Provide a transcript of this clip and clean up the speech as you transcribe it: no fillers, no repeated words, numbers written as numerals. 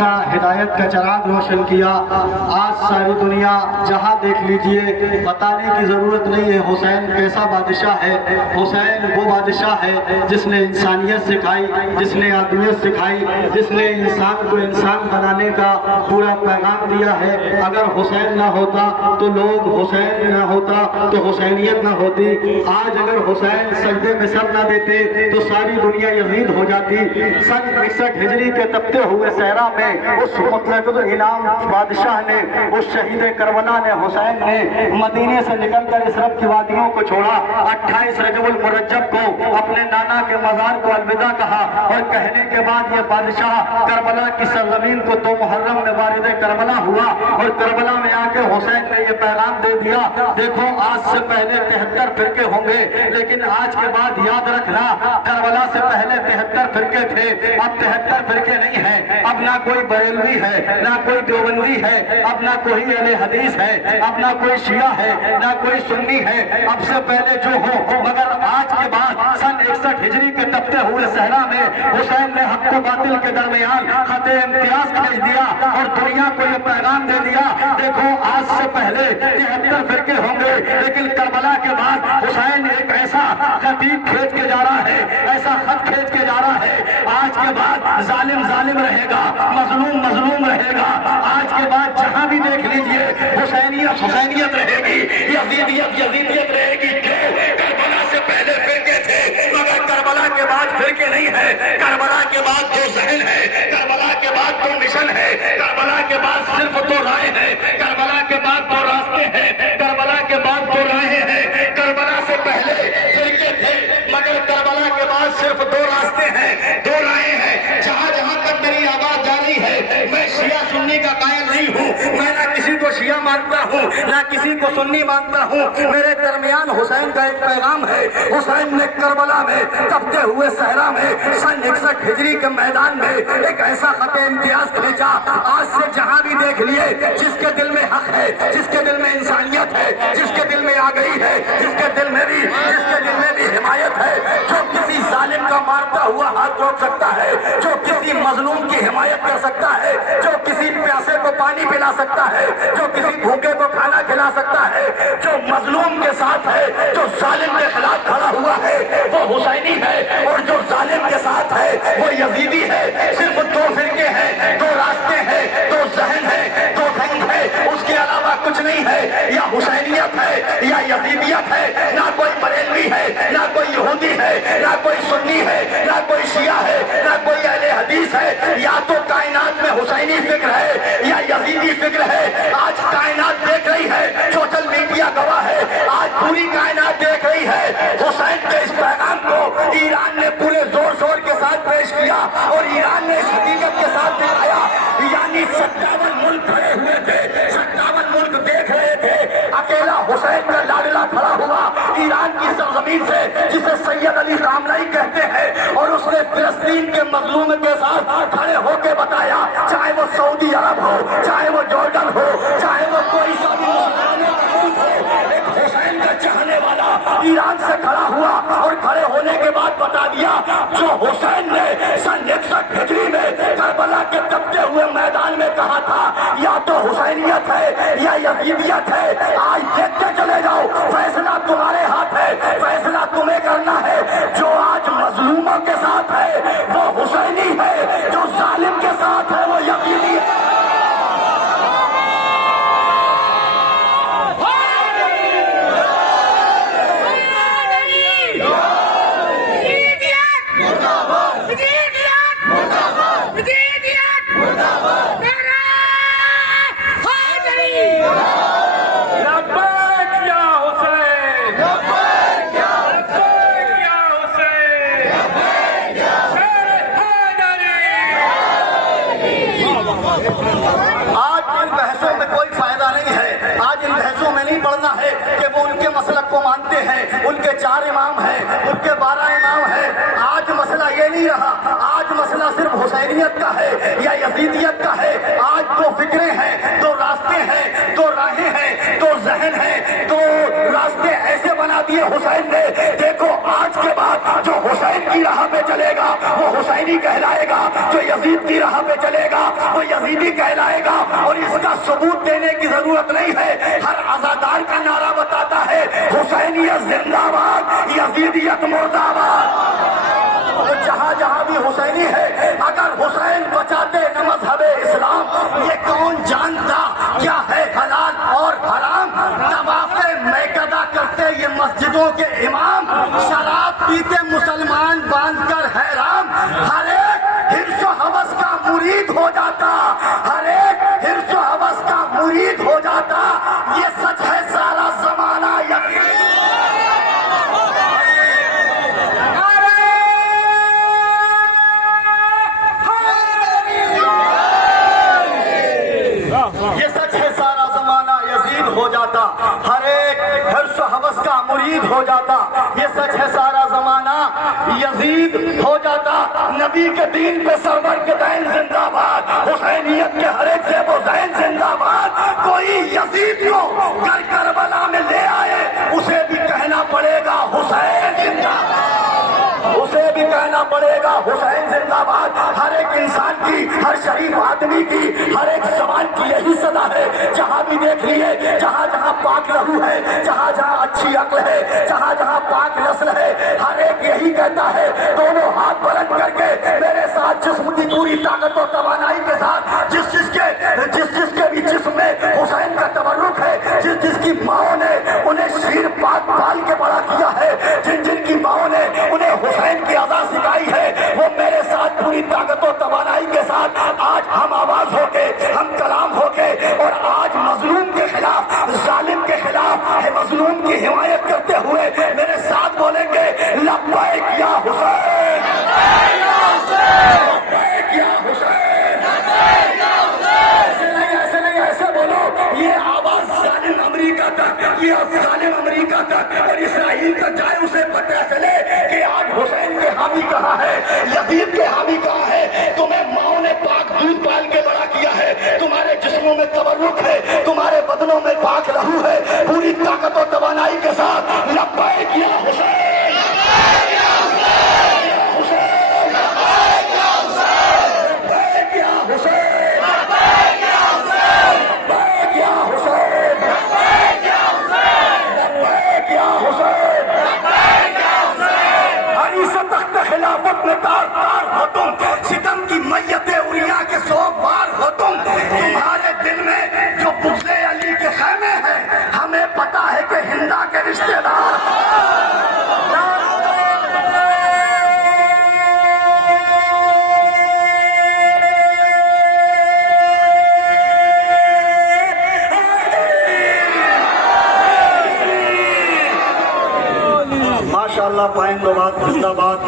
ऐसा हिदायत का चराग रोशन किया। आज सारी दुनिया जहाँ देख लीजिए, बताने की ज़रूरत नहीं है हुसैन कैसा बादशाह है। हुसैन वो बादशाह है जिसने इंसानियत सिखाई, जिसने आदमियत सिखाई, जिसने इंसान को इंसान बनाने का पूरा पैगाम दिया है। अगर हुसैन ना होता तो लोग, हुसैन ना होता तो हुसैनियत ना होती। आज अगर हुसैन सजदे में सर ना देते तो सारी दुनिया यजीद हो जाती। सन 61 हिजरी के तपते हुए सहरा में उस मुतलक़ इनाम बादशाह ने, उस शहीद करबला ने, हुसैन ने मदीने से निकलकर इस रब की वादियों को छोड़ा। 28 रजबुल मुरज्जब को अपने नाना के मज़ार को अलविदा कहा और कहने के बाद ये बादशाह करबला की सरजमीन को 2 मुहर्रम में वारिद करबला हुआ और करबला में आके हुसैन ने ये पैगाम दे दिया, देखो आज से पहले 73 फिरके होंगे, लेकिन आज के बाद याद रखना करबला से पहले 73 फिरके थे, अब 73 फिरके नहीं है। अब ना कोई बरेलवी है, ना कोई देवबंदी है, अब ना कोई अहले हदीस है, अब ना कोई शिया है, ना कोई सुन्नी है, अब से पहले जो हो। मगर आज के बाद सन 61 हिजरी के तपते हुए सहरा में हुसैन ने हक को बातिल के दरमियान खते इम्तियाज भेज दिया और दुनिया को ये पैगाम दे दिया, देखो आज से पहले 73 फिरके होंगे, लेकिन करबला के बाद हुसैन एक ऐसा खतीब खींच के जा रहा है, ऐसा खत खींच के जा रहा है, आज के बाद जालिम जालिम रहेगा, मजलूम मजलूम रहेगा। आज के बाद जहां भी देख लीजिए हुसैनियत हुसैनियत रहेगी, यजीदियत यजीदियत रहेगी। करबला से पहले फिरके थे, मगर करबला के बाद फिरके नहीं है। करबला के बाद 2 ज़हन है, करबला के बाद 2 मिशन है, करबला के बाद सिर्फ 2 राय है, करबला के बाद 2 रास्ते हैं, करबला के बाद 2 राहें हैं। करबला से पहले फिरके थे, मगर करबला के बाद सिर्फ 2 रास्ते हैं, 2 राहें हैं। जहां जहां तक मेरी आवाज जा रही है, मैं शिया सुन्नी का कायल नहीं हूँ, मैं ना किसी को शिया मानता हूँ ना किसी को सुन्नी मानता हूँ। मेरे दरमियान हुसैन का एक पैगाम है। हुसैन ने करबला में तपते हुए सहरा में सन 61 हिजरी के मैदान में एक ऐसा खते इम्तियाज भेजा, आज से जहां भी देख लिए, जिसके दिल में हक है, जिसके दिल में इंसानियत है, जिसके दिल में आ गई है, जिसके दिल में भी हिमायत है, जो किसी जालिम का मारता हुआ हाथ रोक सकता है, जो किसी मजलूम की हिमायत कर सकता है, जो किसी प्यासे को पानी पिला सकता है, जो किसी भूखे को खाना खिला सकता है, जो मजलूम के साथ है, जो जालिम के खिलाफ खड़ा हुआ है, वो हुसैनी है, और जो जालिम के साथ है वो यजीदी है। सिर्फ 2 फिरके हैं, 2 रास्ते हैं, 2 ज़हन है, 2 ढंग है, उसके अलावा कुछ नहीं है। या हुसैनियत है या यजीदियत है, ना कोई बरेलवी है, ना कोई यहूदी है, ना कोई सुन्नी है, ना कोई शिया है, ना कोई अहले हदीस है। या तो कायनात में हुसैनी फिक्र है या यजीदी फिक्र है। आज कायनात देख रही है, सोशल मीडिया गवाह है, आज पूरी कायनात देख रही है। हुसैन के इस पैगाम को ईरान ने पूरे जोर शोर के साथ पेश किया और ईरान ने इस हकीकत के साथ दिखाया, यानी 57 मुल्क खड़े हुए थे, 57 मुल्क देख रहे थे, अकेला हुसैन का लाडला खड़ा हुआ ईरान की सरजमीन से, जिसे सैयद अली खामनई कहते हैं, और उसने फिलिस्तीन के मजलूम के साथ खड़े होकर बताया, चाहे वो सऊदी अरब हो, चाहे वो जॉर्डन हो, चाहे वो कोई सा भी एक हुसैन का चाहने वाला ईरान से खड़ा हुआ और खड़े होने के बाद बता दिया, जो हुसैन ने सन 61 हिजरी में करबला के तपते हुए मैदान में कहा था, या तो हुसैनियत है या यजीदियत है। आज देखते चले जाओ, फैसला तुम्हारे हाथ है, फैसला तुम्हें करना है। जो आज मजलूमों के साथ है वो हुसैनी है, जो जालिम के साथ है वो यजीदी है। आज इन बहसों में कोई फायदा नहीं है। आज इन बहसों में नहीं पढ़ना है कि वो उनके मसलक को मानते हैं, उनके 4 इमाम हैं, उनके 12 इमाम हैं। आज मसला ये नहीं रहा, आज मसला सिर्फ हुसैनियत का है या यजीदियत का है। आज 2 फिक्रें हैं, 2 रास्ते हैं, 2 राहें हैं, 2 ज़हन हैं, 2 रास्ते ऐसे बना दिए हुसैन ने। देखो आज के बाद जो हुसैन की کی راہ پہ چلے گا وہ حسینی کہلائے گا، جو یزید کی راہ پہ چلے گا وہ یزیدی کہلائے گا۔ اور اس کا ثبوت دینے کی ضرورت نہیں ہے، ہر عزادار کا نعرہ بتاتا ہے حسینیت زندہ باد، یزیدیت مردہ باد۔ جہاں جہاں بھی حسینی ہے، اگر حسین بچاتے نہ مذہب اسلام، یہ کون جانتا کیا ہے حلال اور حرام؟ طواف میکدہ کرتے یہ مسجدوں کے امام، شراب پیتے مسلمان باندھ کر حیرام، ہر ایک حرص و ہوس کا مرید ہو جاتا، ہر ایک حرص و ہوس کا مرید ہو جاتا، یہ سچ ہے سارا زمانہ یقین۔ یہ سچ ہے سارا زمانہ یزید ہو جاتا، ہر ایک حرص و ہوس کا مرید ہو جاتا، یہ سچ ہے سارا زمانہ یزید ہو جاتا۔ نبی کے دین پہ سرور کے دین زندہ باد، حسینیت کے ہر ایک زیب و زین زندہ باد۔ کوئی یزید کو گر کربلا میں لے آئے، اسے بھی کہنا پڑے گا حسین زندہ باد، اسے بھی کہنا پڑے گا حسین زندہ باد۔ ہر ایک انسان کی، ہر شریف آدمی کی، ہر ایک زبان کی یہی صدا ہے، جہاں بھی دیکھ لیے، جہاں جہاں پاک لہو ہے، جہاں جہاں اچھی عقل ہے، جہاں جہاں پاک نسل ہے، ہر ایک یہی کہتا ہے دونوں ہاتھ بلند کر کے میرے ساتھ جسم کی پوری طاقت و توانائی کے ساتھ، جس جس کے بھی جسم میں حسین کا تبرک ہے، جس کی ماں نے انہیں شیر پاک پال کے بڑا کیا ہے، جن کی ماں نے انہیں حسین کی ادا سکھائی ہے، وہ میرے ساتھ پوری طاقت و توانائی کے ساتھ آج ہم آواز ہو کے، ہم کلام ہو کے، اور آج مظلوم کے خلاف، ظالم کے خلاف، مظلوم کی حمایت کرتے ہوئے میرے ساتھ بولیں گے لبیک یا حسین، لبیک یا حسین، ایسے نہیں ایسے بولو۔ یہ آواز ظالم امریکہ تک، یہ ظالم امریکہ تک اور اسرائیل تک جائے، اسے پتہ چلے کہ آج حسین کے حامی کہاں ہے، یزید کے حامی کہاں ہے۔ تمہیں ماں نے پاک دودھ پال کے بڑا کیا ہے، تمہارے جسموں میں تبرک ہے، تمہارے بدنوں میں پاک لہو ہے، پوری طاقت و توانائی کے ساتھ لبیک یا حسین، لبیک یا حسین، یا حسین، لبیک یا حسین، لبیک یا حسین، لبیک یا حسین، لبیک یا حسین، لبیک یا حسین، لبیک یا حسین، لبیک یا حسین۔ ہری سے تخت خلافت میں تار تار ہو تم، ستم کی میت اوریا کے 100 بار ہو تم، تمہارے دل میں جو بغض علی کے خیمے ہیں، ہمیں پتا ہے کہ ہندا کے رشتے دار۔ ماشاءاللہ، پائیں دو بات زندہ باد۔